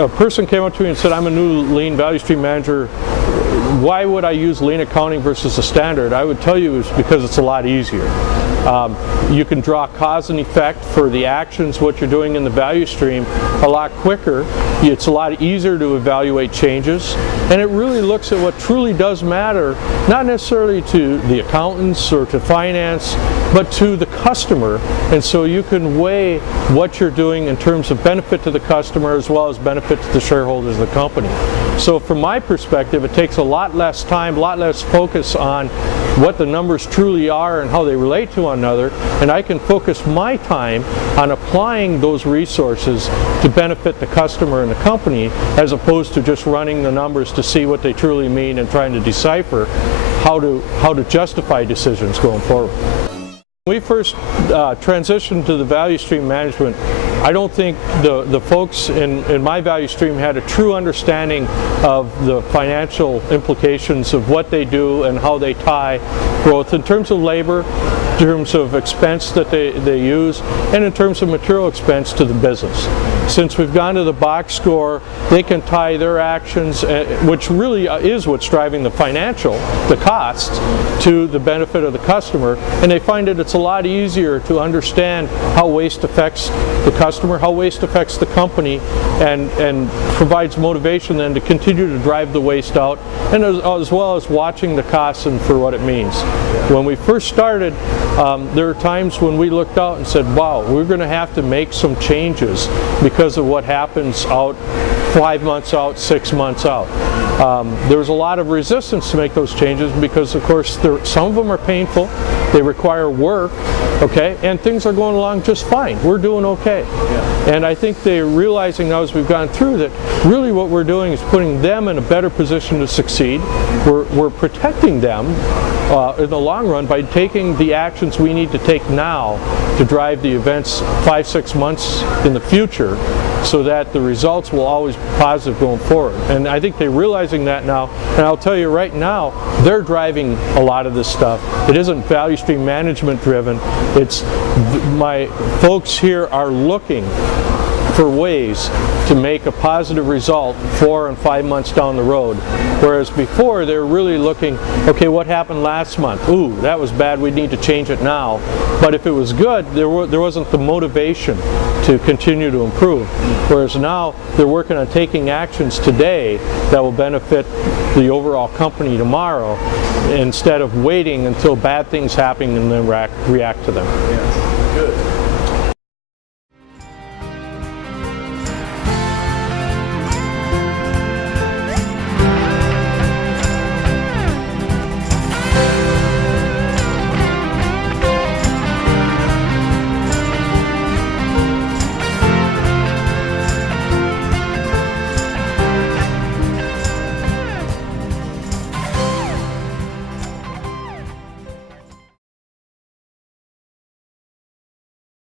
a person came up to me and said, I'm a new lean value stream manager, why would I use lean accounting versus a standard? I would tell you it's because it's a lot easier. You can draw cause and effect for the actions, what you're doing in the value stream, a lot quicker. It's a lot easier to evaluate changes, and it really looks at what truly does matter, not necessarily to the accountants or to finance, but to the customer. And so you can weigh what you're doing in terms of benefit to the customer as well as benefit to the shareholders of the company. So from my perspective, it takes a lot less time, a lot less focus on what the numbers truly are and how they relate to one another, and I can focus my time on applying those resources to benefit the customer and the company, as opposed to just running the numbers to see what they truly mean and trying to decipher how to justify decisions going forward. When we first transitioned to the value stream management, I don't think the folks in my value stream had a true understanding of the financial implications of what they do and how they tie both in terms of labor, in terms of expense that they use, and in terms of material expense to the business. Since we've gone to the box score, they can tie their actions, which really is what's driving the financial, the costs, to the benefit of the customer, and they find that it's a lot easier to understand how waste affects the customer, how waste affects the company, and provides motivation then to continue to drive the waste out, and as well as watching the costs and for what it means. When we first started, there were times when we looked out and said, wow, we're going to have to make some changes because of what happens out 5 months out, 6 months out. There was a lot of resistance to make those changes because, of course, some of them are painful, they require work, okay, and things are going along just fine. We're doing okay. Yeah. And I think they're realizing now as we've gone through that really what we're doing is putting them in a better position to succeed. We're protecting them in the long run by taking the actions we need to take now to drive the events 5-6 months in the future, so that the results will always be positive going forward. And I think they're realizing that now, and I'll tell you right now, they're driving a lot of this stuff. It isn't value stream management driven. It's my folks here are looking for ways to make a positive result 4 and 5 months down the road. Whereas before they were really looking, okay, what happened last month? Ooh, that was bad, we need to change it now. But if it was good, there wasn't the motivation to continue to improve. Whereas now they're working on taking actions today that will benefit the overall company tomorrow, instead of waiting until bad things happen and then react to them. Yeah.